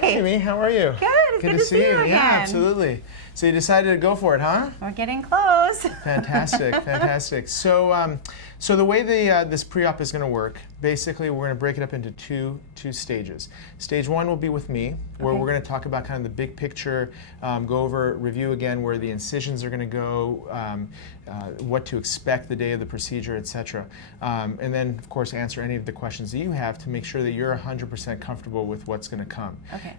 Hey, Amy, how are you? Good. Good to see you again. Yeah, absolutely. So you decided to go for it, huh? We're getting close. Fantastic, fantastic. So, so the way this pre-op is going to work, basically, we're going to break it up into two stages. Stage one will be with me, where we're going to talk about kind of the big picture, go over, review again where the incisions are going to go, what to expect the day of the procedure, etc. And then, of course, answer any of the questions that you have to make sure that you're 100% comfortable with what's going to come. Okay.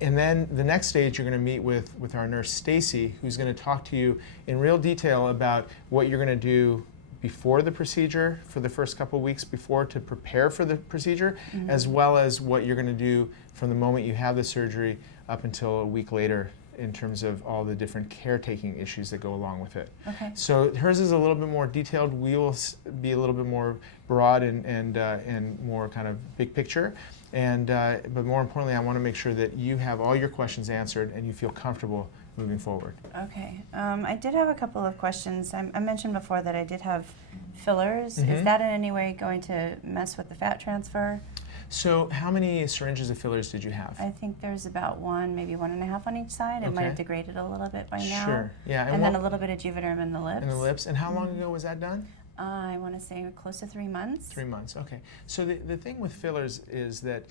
And then the next stage, you're going to meet with our nurse, Stacy, who's going to talk to you in real detail about what you're going to do before the procedure for the first couple of weeks before to prepare for the procedure, as well as what you're going to do from the moment you have the surgery up until a week later in terms of all the different caretaking issues that go along with it. Okay. So hers is a little bit more detailed. We will be a little bit more broad and more kind of big picture. But more importantly, I want to make sure that you have all your questions answered and you feel comfortable moving forward. Okay. I did have a couple of questions. I mentioned before that I did have fillers. Is that in any way going to mess with the fat transfer? So how many syringes of fillers did you have? I think there's about one, maybe 1.5 on each side. It might have degraded a little bit by now. Sure. Yeah. And then a little bit of Juvederm in the lips. In the lips. And how long ago was that done? I want to say close to 3 months. 3 months, okay. So the thing with fillers is that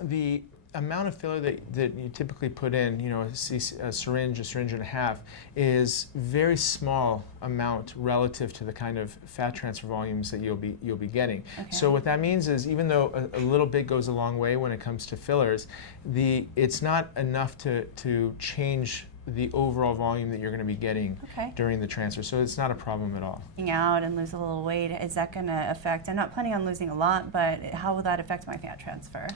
the amount of filler that you typically put in, you know, a syringe and a half, is very small amount relative to the kind of fat transfer volumes that you'll be getting. Okay. So what that means is, even though a little bit goes a long way when it comes to fillers, it's not enough to change the overall volume that you're going to be getting during the transfer. So it's not a problem at all. Out and lose a little weight, is that going to affect? I'm not planning on losing a lot, but how will that affect my fat transfer?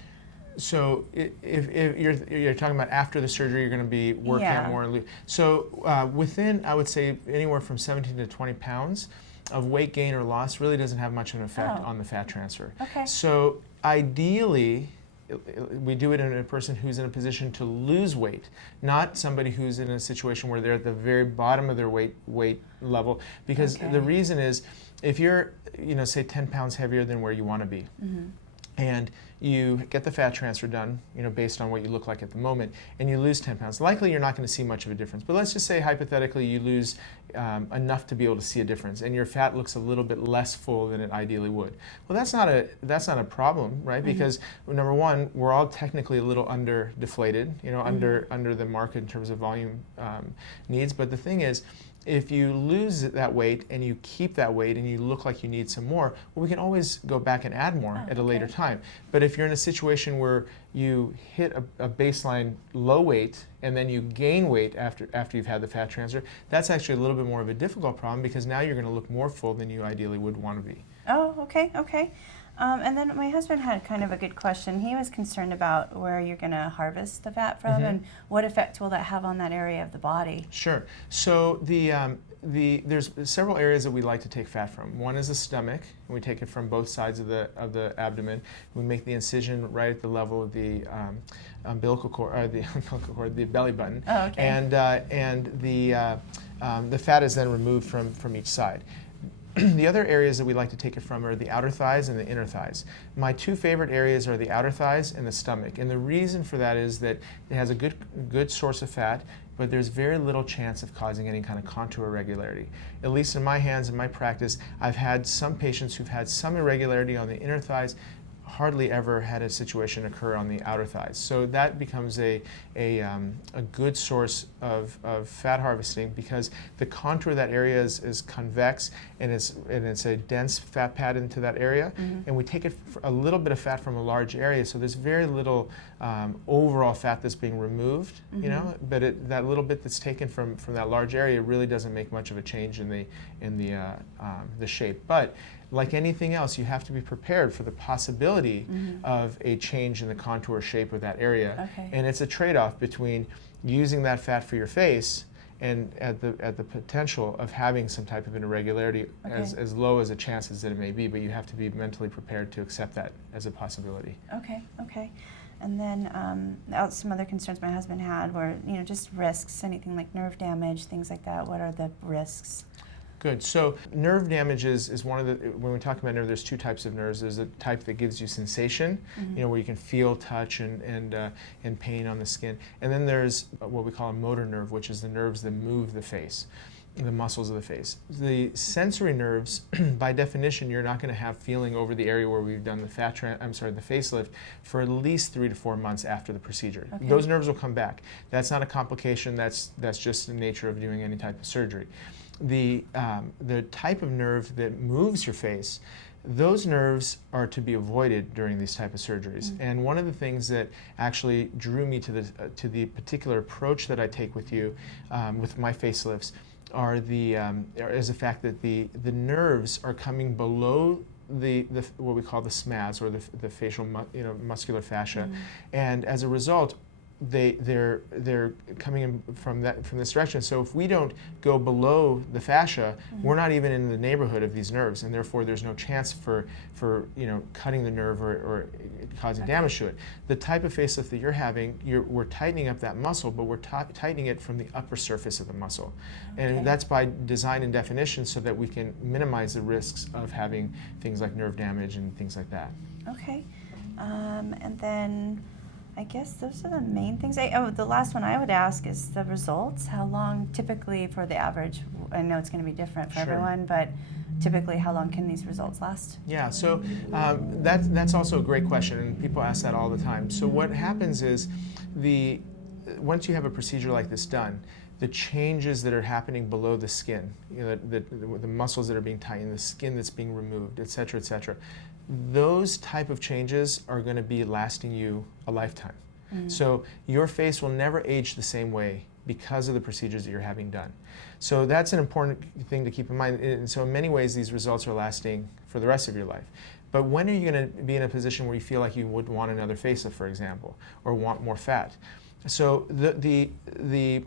So if you're talking about after the surgery, you're going to be working out more. So within, I would say, anywhere from 17 to 20 pounds of weight gain or loss really doesn't have much of an effect on the fat transfer. Okay. So ideally, we do it in a person who's in a position to lose weight, not somebody who's in a situation where they're at the very bottom of their weight level. Because the reason is, if you're, say 10 pounds heavier than where you want to be, and you get the fat transfer done, based on what you look like at the moment, and you lose 10 pounds. Likely you're not going to see much of a difference, but let's just say hypothetically you lose enough to be able to see a difference, and your fat looks a little bit less full than it ideally would. Well, that's not a problem, right? Because number one, we're all technically a little under deflated, under the mark in terms of volume needs. But the thing is, if you lose that weight and you keep that weight and you look like you need some more, well, we can always go back and add more at a later time. But if you're in a situation where you hit a baseline low weight and then you gain weight after you've had the fat transfer, that's actually a little bit more of a difficult problem, because now you're going to look more full than you ideally would want to be. Oh, okay. And then my husband had kind of a good question. He was concerned about where you're going to harvest the fat from and what effect will that have on that area of the body. Sure. So there's several areas that we like to take fat from. One is the stomach, and we take it from both sides of the abdomen. We make the incision right at the level of the umbilical cord, the belly button. Oh, okay. And the fat is then removed from each side. The other areas that we like to take it from are the outer thighs and the inner thighs. My two favorite areas are the outer thighs and the stomach. And the reason for that is that it has a good source of fat, but there's very little chance of causing any kind of contour irregularity. At least in my hands, in my practice, I've had some patients who've had some irregularity on the inner thighs, hardly ever had a situation occur on the outer thighs. So that becomes a good source of fat harvesting, because the contour of that area is convex, and it's a dense fat pad into that area, and we take a little bit of fat from a large area, so there's very little overall fat that's being removed, but that little bit that's taken from that large area really doesn't make much of a change in the shape. But like anything else, you have to be prepared for the possibility of a change in the contour shape of that area. Okay. And it's a trade-off between using that fat for your face and at the potential of having some type of an irregularity, as low as a chance as that it may be, but you have to be mentally prepared to accept that as a possibility. Okay. And then some other concerns my husband had were, just risks, anything like nerve damage, things like that. What are the risks? Good. So nerve damage is one of the, when we talk about nerve, there's two types of nerves. There's a type that gives you sensation, where you can feel touch and pain on the skin. And then there's what we call a motor nerve, which is the nerves that move the face, the muscles of the face. The sensory nerves, by definition, you're not going to have feeling over the area where we've done the the facelift for at least 3 to 4 months after the procedure. Okay. Those nerves will come back. That's not a complication. That's just the nature of doing any type of surgery. The type of nerve that moves your face, those nerves are to be avoided during these type of surgeries. And one of the things that actually drew me to the particular approach that I take with you with my facelifts is the fact that the nerves are coming below the what we call the SMAS, or the facial muscular fascia, and as a result, they're coming in from this direction. So if we don't go below the fascia, we're not even in the neighborhood of these nerves, and therefore there's no chance for cutting the nerve or causing damage to it. The type of facelift that you're having, we're tightening up that muscle, but we're tightening it from the upper surface of the muscle, and that's by design and definition, so that we can minimize the risks of having things like nerve damage and things like that. Okay, and then I guess those are the main things. The last one I would ask is the results. How long typically for the average? I know it's going to be different for everyone, but typically how long can these results last? Yeah, so that's also a great question, and people ask that all the time. So what happens is, once you have a procedure like this done, the changes that are happening below the skin, the muscles that are being tightened, the skin that's being removed, et cetera, those type of changes are going to be lasting you a lifetime. So your face will never age the same way because of the procedures that you're having done. So that's an important thing to keep in mind. And so in many ways, these results are lasting for the rest of your life. But when are you going to be in a position where you feel like you would want another facelift, for example, or want more fat? So the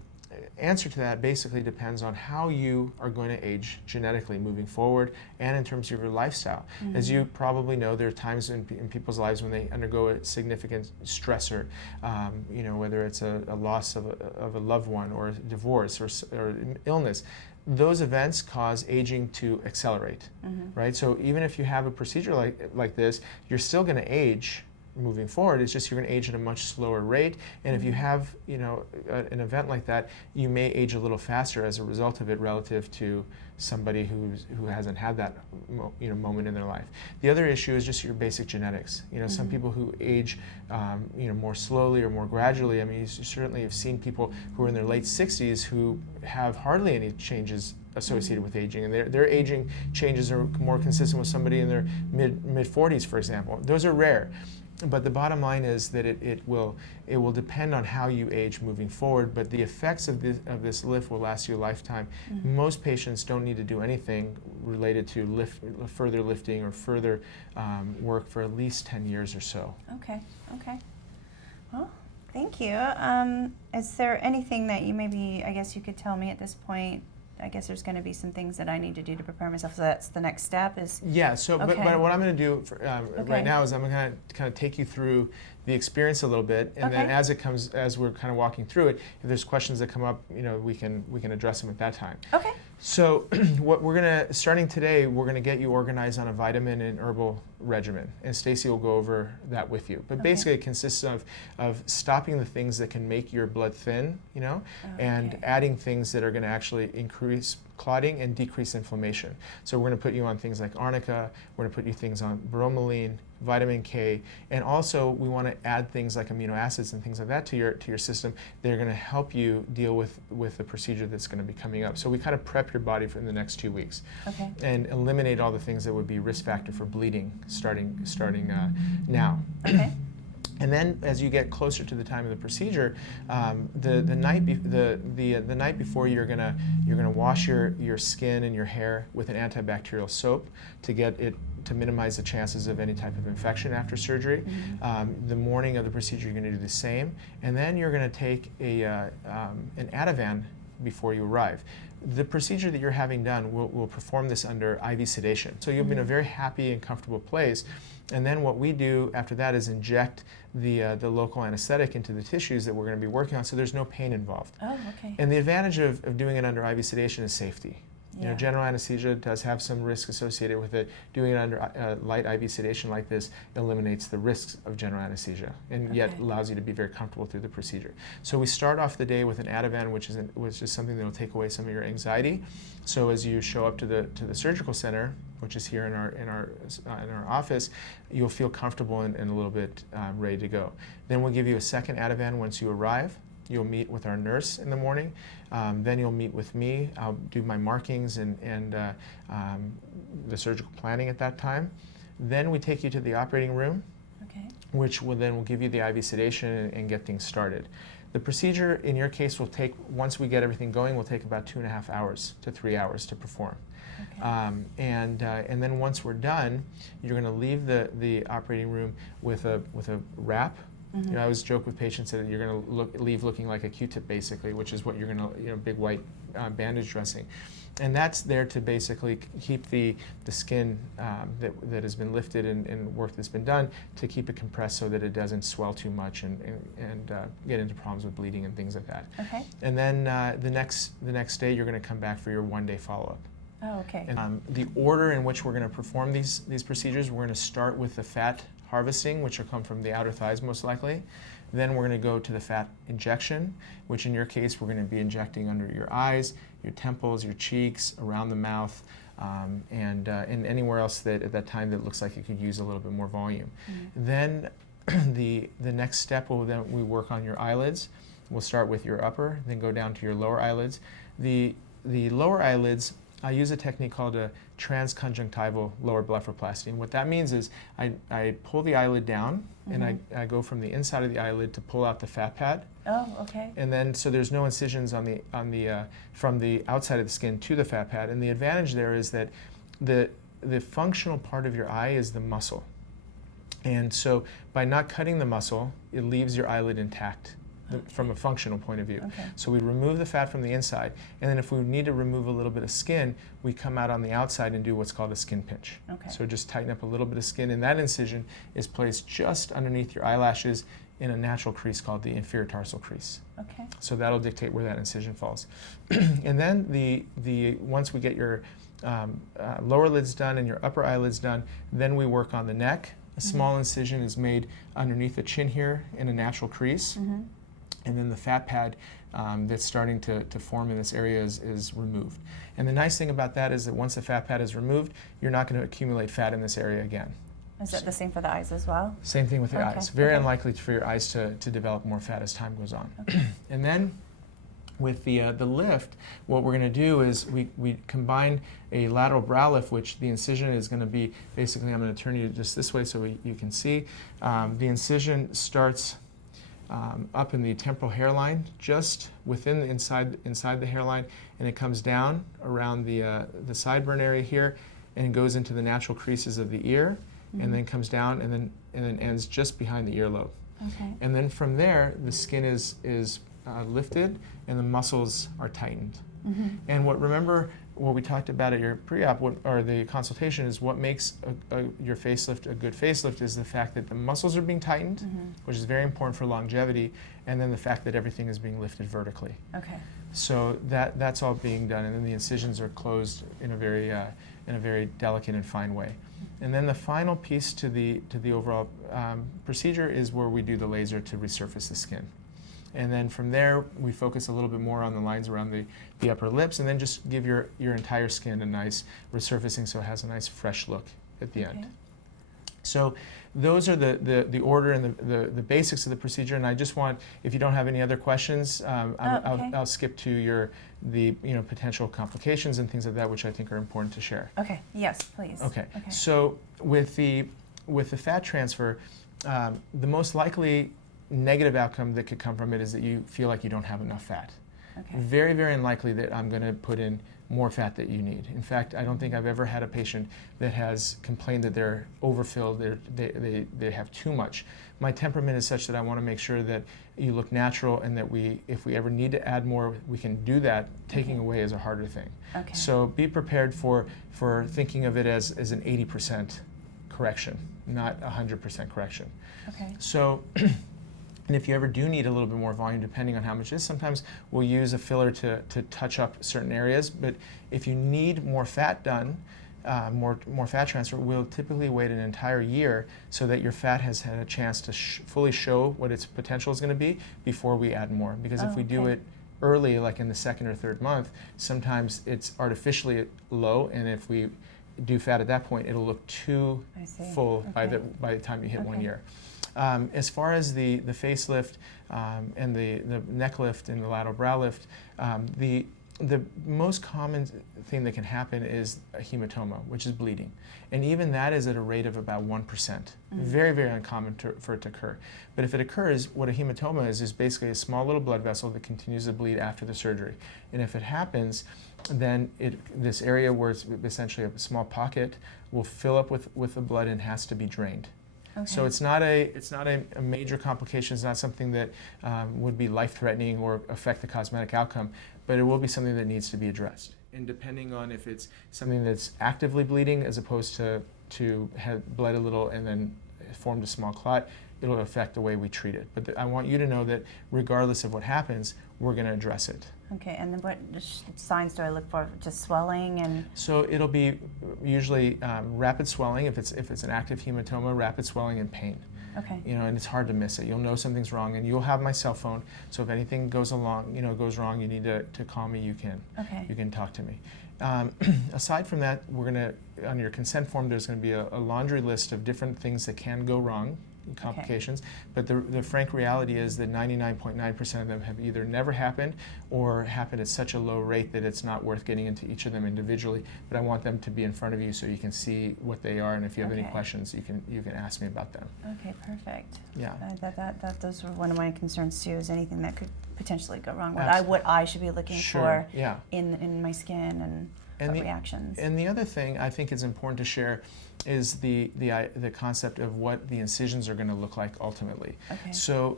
answer to that basically depends on how you are going to age genetically moving forward, and in terms of your lifestyle. As you probably know, there are times in people's lives when they undergo a significant stressor, whether it's a loss of a loved one, or a divorce, or illness. Those events cause aging to accelerate, right? So even if you have a procedure like this, you're still going to age moving forward. It's just you're going to age at a much slower rate, and if you have an event like that, you may age a little faster as a result of it relative to somebody who hasn't had that moment in their life. The other issue is just your basic genetics. Some people who age more slowly or more gradually. I mean, you certainly have seen people who are in their late 60s who have hardly any changes associated with aging, and their aging changes are more consistent with somebody in their mid 40s, for example. Those are rare. But the bottom line is that it will depend on how you age moving forward, but the effects of this lift will last you a lifetime. Most patients don't need to do anything related to further lifting or further work for at least 10 years or so. Okay. Well, thank you. Is there anything that I guess you could tell me at this point? I guess there's going to be some things that I need to do to prepare myself. So that's the next step is... Yeah, so okay. but what I'm going to do right now is I'm going to kind of take you through the experience a little bit, and then as we're kind of walking through it, if there's questions that come up, we can address them at that time. Okay. So what starting today, we're going to get you organized on a vitamin and herbal regimen, and Stacy will go over that with you. But basically it consists of stopping the things that can make your blood thin, and adding things that are going to actually increase clotting and decrease inflammation. So we're going to put you on things like arnica, we're going to put you things on bromelain, vitamin K, and also we want to add things like amino acids and things like that to your system that are going to help you deal with the procedure that's going to be coming up. So we kind of prep your body for the next 2 weeks, and eliminate all the things that would be risk factor for bleeding starting now. Okay. And then, as you get closer to the time of the procedure, the night before, you're gonna wash your skin and your hair with an antibacterial soap to minimize the chances of any type of infection after surgery. The morning of the procedure, you're going to do the same, and then you're going to take an Ativan before you arrive. The procedure that you're having done will perform this under IV sedation, so you'll be in a very happy and comfortable place. And then what we do after that is inject the local anesthetic into the tissues that we're going to be working on, so there's no pain involved. Oh, okay. And the advantage of doing it under IV sedation is safety. You know, Yeah. general anesthesia does have some risk associated with it. Doing it under light IV sedation like this eliminates the risks of general anesthesia and yet Okay. allows you to be very comfortable through the procedure. So we start off the day with an Ativan, which is something that will take away some of your anxiety. So as you show up to the surgical center, which is here in our office, you'll feel comfortable and a little bit ready to go. Then we'll give you a second Ativan once you arrive. You'll meet with our nurse in the morning. Then you'll meet with me. I'll do my markings and the surgical planning at that time. Then we take you to the operating room, Okay. which will give you the IV sedation and get things started. The procedure in your case will take, once we get everything going, will take about 2.5 hours to 3 hours to perform. Okay. And then once we're done, you're going to leave the operating room with a wrap. You know, I always joke with patients that you're going to leave looking like a Q-tip, basically, which is what you're going to, big white bandage dressing. And that's there to basically keep the skin that has been lifted and work that's been done, to keep it compressed so that it doesn't swell too much and get into problems with bleeding and things like that. Okay. And then the next day, you're going to come back for your one-day follow-up. Oh, okay. And the order in which we're going to perform these procedures, we're going to start with the fat harvesting, which will come from the outer thighs most likely. Then we're going to go to the fat injection, which in your case we're going to be injecting under your eyes, your temples, your cheeks, around the mouth, and anywhere else that at that time that looks like it could use a little bit more volume. Then the next step will then we work on your eyelids. We'll start with your upper, then go down to your lower eyelids. The lower eyelids, I use a technique called a transconjunctival lower blepharoplasty. And what that means is I pull the eyelid down and I go from the inside of the eyelid to pull out the fat pad. Oh, okay. And then so there's no incisions from the outside of the skin to the fat pad. And the advantage there is that the functional part of your eye is the muscle. And so by not cutting the muscle, it leaves your eyelid intact. From a functional point of view. Okay. So we remove the fat from the inside, and then if we need to remove a little bit of skin, we come out on the outside and do what's called a skin pinch. Okay. So just tighten up a little bit of skin, and that incision is placed just underneath your eyelashes in a natural crease called the inferior tarsal crease. Okay. So that'll dictate where that incision falls. And then once we get your lower lids done and your upper eyelids done, then we work on the neck. A small incision is made underneath the chin here in a natural crease. And then the fat pad that's starting to form in this area is removed. And the nice thing about that is that once the fat pad is removed, you're not going to accumulate fat in this area again. Is that the same for the eyes as well? Same thing with the Okay, eyes. Very okay. unlikely for your eyes to develop more fat as time goes on. And then with the lift, what we're going to do is we combine a lateral brow lift, which the incision is going to be, basically I'm going to turn you just this way so you can see. The incision starts up in the temporal hairline, just within inside the hairline, and it comes down around the sideburn area here, and goes into the natural creases of the ear, and then comes down and then ends just behind the earlobe. Okay. And then from there, the skin is lifted and the muscles are tightened. And remember what we talked about at your pre-op or the consultation is what makes your facelift a good facelift is the fact that the muscles are being tightened, which is very important for longevity, and then the fact that everything is being lifted vertically. Okay. So that's all being done, and then the incisions are closed in a very delicate and fine way. And then the final piece to the overall procedure is where we do the laser to resurface the skin. And then from there, we focus a little bit more on the lines around the upper lips, and then just give your entire skin a nice resurfacing so it has a nice fresh look at the end. So those are the order and the basics of the procedure. And I just want, if you don't have any other questions, I'll skip to the potential complications and things like that, which I think are important to share. Okay. Yes, please. Okay. So with the fat transfer, the most likely negative outcome that could come from it is that you feel like you don't have enough fat. Okay. Very, very unlikely that I'm going to put in more fat that you need. In fact, I don't think I've ever had a patient that has complained that they're overfilled, they have too much. My temperament is such that I want to make sure that you look natural, and that if we ever need to add more, we can do that. Taking away is a harder thing. Okay. So be prepared for thinking of it as an 80% correction, not 100% correction. Okay. So And if you ever do need a little bit more volume, depending on how much it is, sometimes we'll use a filler to touch up certain areas. But if you need more fat done, more fat transfer, we'll typically wait an entire year so that your fat has had a chance to fully show what its potential is going to be before we add more. Because if we do it early, like in the 2nd or 3rd month, sometimes it's artificially low, and if we do fat at that point, it'll look too full by the time you hit 1 year. As far as the facelift and the neck lift and the lateral brow lift, the most common thing that can happen is a hematoma, which is bleeding. And even that is at a rate of about 1%. Very, very uncommon for it to occur. But if it occurs, what a hematoma is basically a small little blood vessel that continues to bleed after the surgery. And if it happens, then this area where it's essentially a small pocket will fill up with the blood and has to be drained. So it's not a major complication. It's not something that would be life-threatening or affect the cosmetic outcome, but it will be something that needs to be addressed. And depending on if it's something that's actively bleeding as opposed to have bled a little and then formed a small clot, it'll affect the way we treat it. But I want you to know that regardless of what happens, we're going to address it. Okay, and then what signs do I look for? Just swelling and? So it'll be usually rapid swelling. If it's an active hematoma, rapid swelling and pain. Okay. And it's hard to miss it. You'll know something's wrong, and you'll have my cell phone. So if anything goes wrong, you need to call me. You can talk to me. Aside from that, on your consent form, there's going to be a laundry list of different things that can go wrong, complications, but the frank reality is that 99.9% of them have either never happened or happened at such a low rate that it's not worth getting into each of them individually. But I want them to be in front of you so you can see what they are, and if you have any questions, you can ask me about them. Okay, perfect. Yeah. Those were one of my concerns too. Is anything that could potentially go wrong? Absolutely. What I should be looking for Yeah. in my skin and reactions. And the other thing I think is important to share is the concept of what the incisions are going to look like ultimately. Okay. So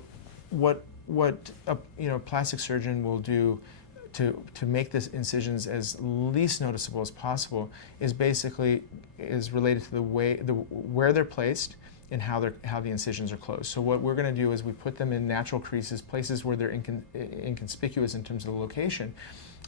what a plastic surgeon will do to make the incisions as least noticeable as possible is related to where they're placed and how the incisions are closed. So what we're going to do is we put them in natural creases, places where they're inconspicuous in terms of the location.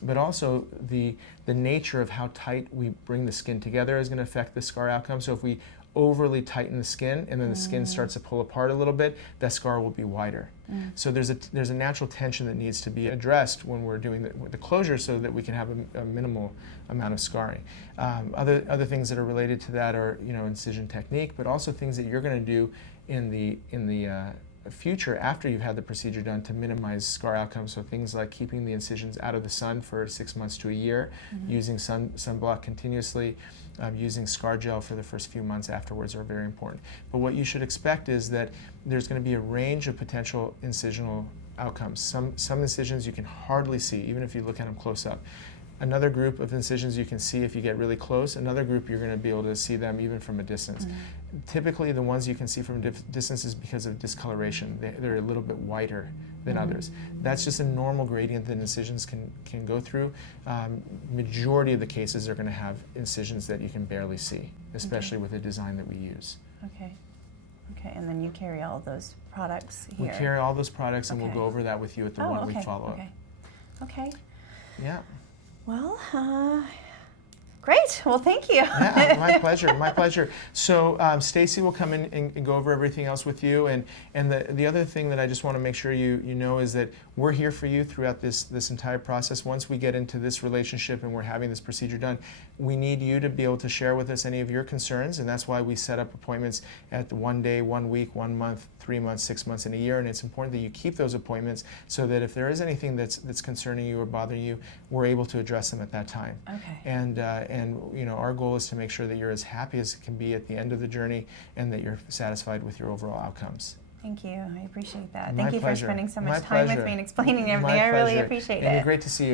But also the nature of how tight we bring the skin together is going to affect the scar outcome. So if we overly tighten the skin and then the skin starts to pull apart a little bit, that scar will be wider. So there's a natural tension that needs to be addressed when we're doing the closure so that we can have a minimal amount of scarring. Other things that are related to that are incision technique, but also things that you're going to do in the future after you've had the procedure done to minimize scar outcomes. So things like keeping the incisions out of the sun for 6 months to a year, using sunblock continuously, using scar gel for the first few months afterwards are very important. But what you should expect is that there's going to be a range of potential incisional outcomes. Some incisions you can hardly see, even if you look at them close up. Another group of incisions you can see if you get really close. Another group you're going to be able to see them even from a distance. Typically the ones you can see from a distance is because of discoloration. They're a little bit whiter than others. That's just a normal gradient that incisions can go through. Majority of the cases are going to have incisions that you can barely see, especially with the design that we use. Okay. And then you carry all of those products here. We carry all those products, and we'll go over that with you at the 1 week follow-up. Okay. Yeah. Well, great. Well, thank you. Yeah, my pleasure. My pleasure. So Stacy will come in and go over everything else with you. And the other thing that I just want to make sure you know is that we're here for you throughout this entire process. Once we get into this relationship and we're having this procedure done, we need you to be able to share with us any of your concerns, and that's why we set up appointments at 1 day, 1 week, 1 month, 3 months, 6 months, and a year. And it's important that you keep those appointments so that if there is anything that's concerning you or bothering you, we're able to address them at that time. Okay. And our goal is to make sure that you're as happy as it can be at the end of the journey and that you're satisfied with your overall outcomes. Thank you. I appreciate that. My Thank you pleasure. for spending so My much time with pleasure. me and explaining everything. My I really pleasure. appreciate And it. great to see you.